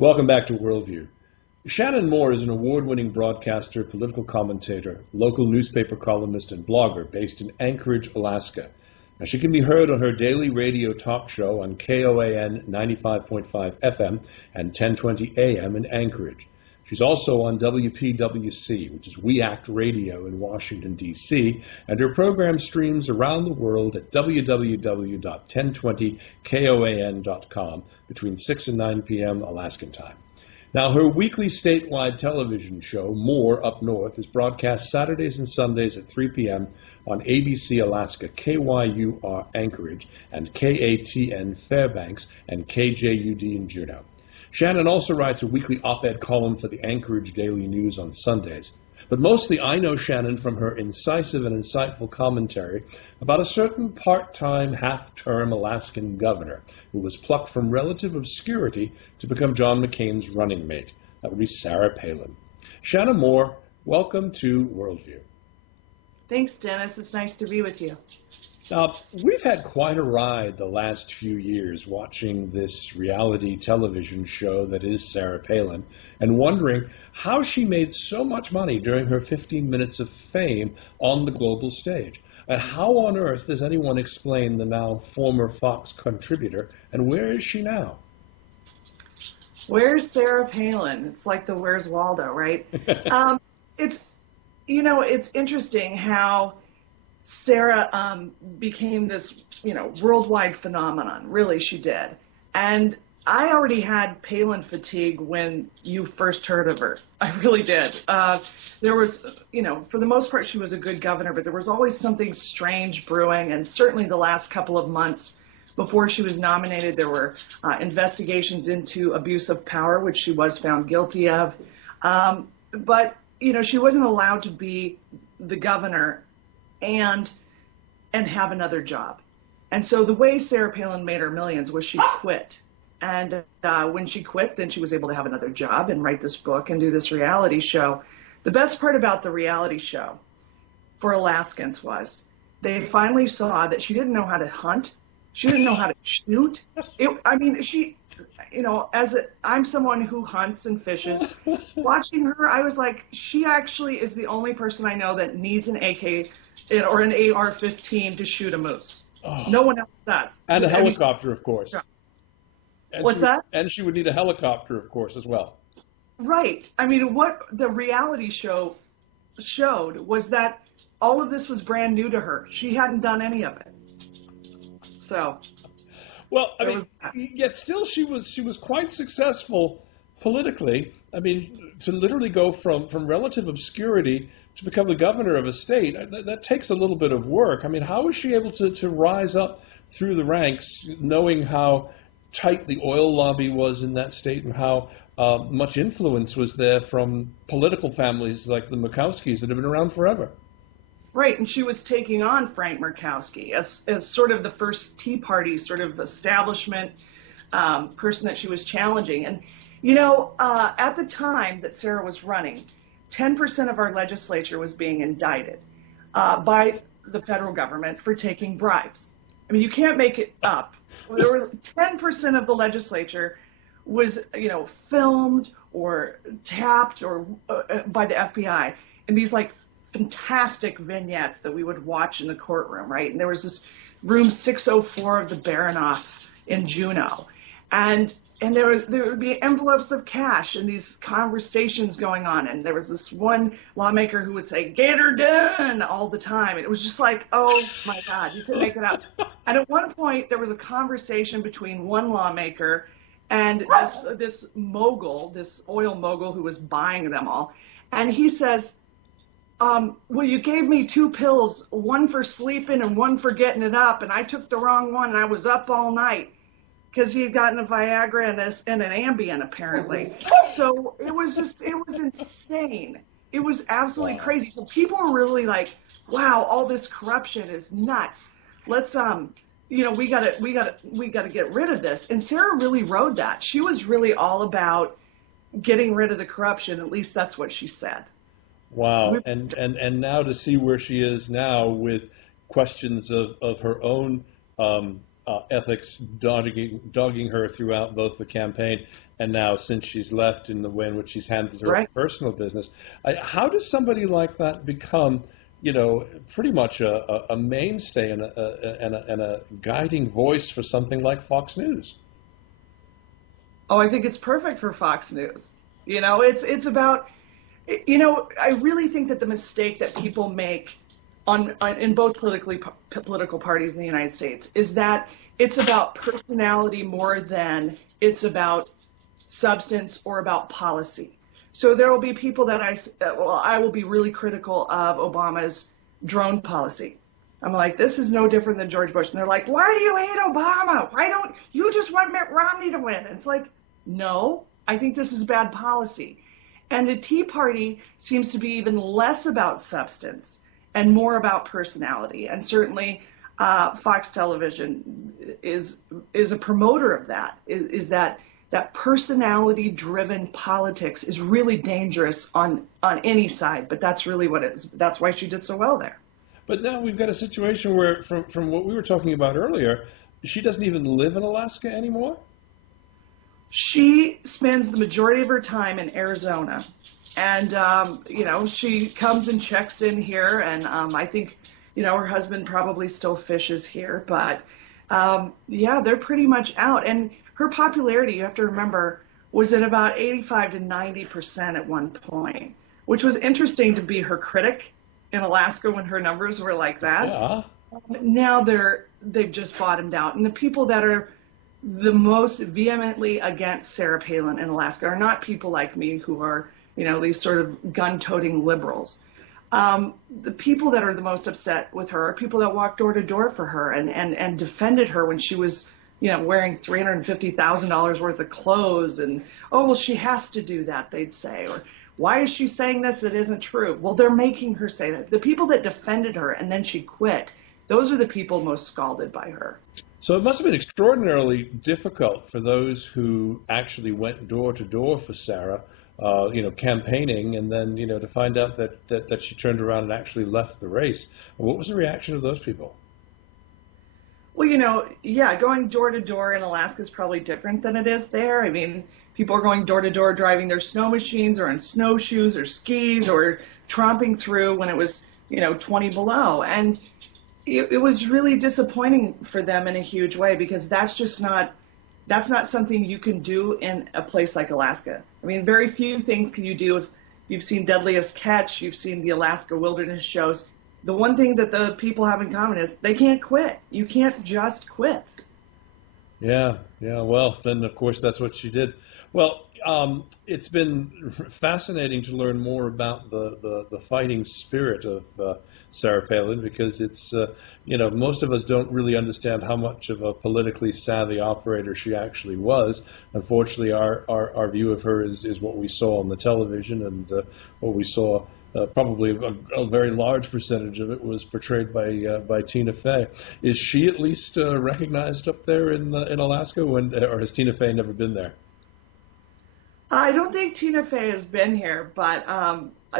Welcome back to Worldview. Shannyn Moore is an award-winning broadcaster, political commentator, local newspaper columnist, and blogger based in Anchorage, Alaska. Now, she can be heard on her daily radio talk show on KOAN 95.5 FM and 1020 AM in Anchorage. She's also on WPWC, which is We Act Radio in Washington, D.C., and her program streams around the world at www.1020koan.com between 6 and 9 p.m. Alaskan time. Now, her weekly statewide television show, More Up North, is broadcast Saturdays and Sundays at 3 p.m. on ABC Alaska, KYUR Anchorage, and KATN Fairbanks, and KJUD in Juneau. Shannyn also writes a weekly op-ed column for the Anchorage Daily News on Sundays. But mostly I know Shannyn from her incisive and insightful commentary about a certain part-time, half-term Alaskan governor who was plucked from relative obscurity to become John McCain's running mate. That would be Sarah Palin. Shannyn Moore, welcome to Worldview. Thanks, Dennis. It's nice to be with you. Now, we've had quite a ride the last few years watching this reality television show that is Sarah Palin and wondering how she made so much money during her 15 minutes of fame on the global stage. And how on earth does anyone explain the now former Fox contributor, and where is she now? Where's Sarah Palin? It's like the Where's Waldo, right? It's interesting how Sarah became this, worldwide phenomenon. Really, she did. And I already had Palin fatigue when you first heard of her. I really did. There was, for the most part, she was a good governor, but there was always something strange brewing. And certainly the last couple of months before she was nominated, there were investigations into abuse of power, which she was found guilty of. But she wasn't allowed to be the governor and have another job. And so the way Sarah Palin made her millions was she quit. And when she quit, then she was able to have another job and write this book and do this reality show. The best part about the reality show for Alaskans was they finally saw that she didn't know how to hunt. She didn't know how to shoot. I'm someone who hunts and fishes. Watching her, I was like, she actually is the only person I know that needs an AK or an AR-15 to shoot a moose. Oh. No one else does. And a helicopter, of course. Yeah. And What's that? And she would need a helicopter, of course, as well. Right. I mean, what the reality show showed was that all of this was brand new to her. She hadn't done any of it. So. Well, yet still she was quite successful politically. I mean, to literally go from relative obscurity to become the governor of a state, that takes a little bit of work. I mean, how was she able to rise up through the ranks, knowing how tight the oil lobby was in that state and how much influence was there from political families like the Murkowskis that have been around forever? Right, and she was taking on Frank Murkowski as sort of the first Tea Party sort of establishment person that she was challenging. And, at the time that Sarah was running, 10% of our legislature was being indicted by the federal government for taking bribes. I mean, you can't make it up. There were 10% of the legislature was, filmed or tapped or by the FBI in these fantastic vignettes that we would watch in the courtroom, right? And there was this room 604 of the Baranoff in Juneau. And there would be envelopes of cash and these conversations going on. And there was this one lawmaker who would say, "Get her done," all the time. And it was just like, oh my God, you couldn't make it up. And at one point, there was a conversation between one lawmaker and this mogul, this oil mogul who was buying them all. And he says, well, you gave me 2 pills, one for sleeping and one for getting it up, and I took the wrong one, and I was up all night because he had gotten a Viagra and an Ambien, apparently. So it was insane. It was absolutely crazy. So people were really like, wow, all this corruption is nuts. Let's, we gotta get rid of this. And Sarah really rode that. She was really all about getting rid of the corruption. At least that's what she said. Wow, and now to see where she is now with questions of her own ethics dogging her throughout both the campaign and now since she's left in the way in which she's handled her personal business. How does somebody like that become, pretty much a mainstay and a guiding voice for something like Fox News? Oh, I think it's perfect for Fox News. It's about, I really think that the mistake that people make in both political parties in the United States is that it's about personality more than it's about substance or about policy. So there will be people that I will be really critical of Obama's drone policy. I'm like, this is no different than George Bush. And they're like, why do you hate Obama? Why don't you just want Mitt Romney to win? And it's like, no, I think this is bad policy. And the Tea Party seems to be even less about substance and more about personality. And certainly Fox Television is a promoter of that, is that personality-driven politics is really dangerous on any side, but that's really what it is. That's why she did so well there. But now we've got a situation where, from what we were talking about earlier, she doesn't even live in Alaska anymore? She spends the majority of her time in Arizona. And, she comes and checks in here, and I think, her husband probably still fishes here. But, they're pretty much out. And her popularity, you have to remember, was at about 85 to 90% at one point, which was interesting to be her critic in Alaska when her numbers were like that. Yeah. Now they've just bottomed out. And the people that are the most vehemently against Sarah Palin in Alaska are not people like me who are, these sort of gun-toting liberals. The people that are the most upset with her are people that walked door to door for her and defended her when she was, wearing $350,000 worth of clothes and, oh, well, she has to do that, they'd say. Or why is she saying this? It isn't true. Well, they're making her say that. The people that defended her and then she quit, those are the people most scalded by her. So it must have been extraordinarily difficult for those who actually went door to door for Sarah, campaigning, and then, to find out that she turned around and actually left the race. What was the reaction of those people? Well, going door to door in Alaska is probably different than it is there. I mean, people are going door to door driving their snow machines or in snowshoes or skis or tromping through when it was, 20 below. And it was really disappointing for them in a huge way because that's not something you can do in a place like Alaska. I mean, very few things can you do. If you've seen Deadliest Catch, you've seen the Alaska Wilderness shows. The one thing that the people have in common is they can't quit. You can't just quit. Yeah. Well, then, of course, that's what she did. Well, it's been fascinating to learn more about the fighting spirit of Sarah Palin because it's, most of us don't really understand how much of a politically savvy operator she actually was. Unfortunately, our view of her is what we saw on the television and what we saw. Probably a very large percentage of it was portrayed by Tina Fey. Is she at least recognized up there in Alaska, or has Tina Fey never been there? I don't think Tina Fey has been here, but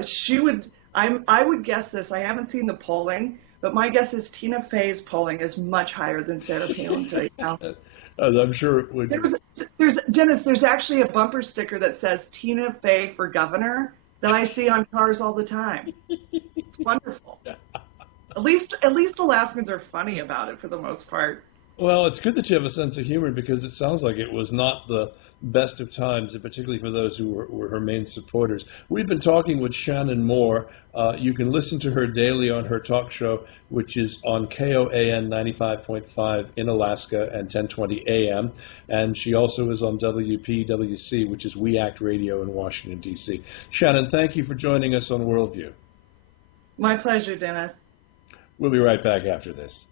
she would. I would guess this. I haven't seen the polling, but my guess is Tina Fey's polling is much higher than Sarah Palin's right now. I'm sure it would. There's actually a bumper sticker that says Tina Fey for governor that I see on cars all the time. It's wonderful. At least Alaskans are funny about it for the most part. Well, it's good that you have a sense of humor because it sounds like it was not the best of times, and particularly for those who were her main supporters. We've been talking with Shannyn Moore. You can listen to her daily on her talk show, which is on KOAN 95.5 in Alaska and 1020 AM. And she also is on WPWC, which is We Act Radio in Washington, D.C. Shannyn, thank you for joining us on Worldview. My pleasure, Dennis. We'll be right back after this.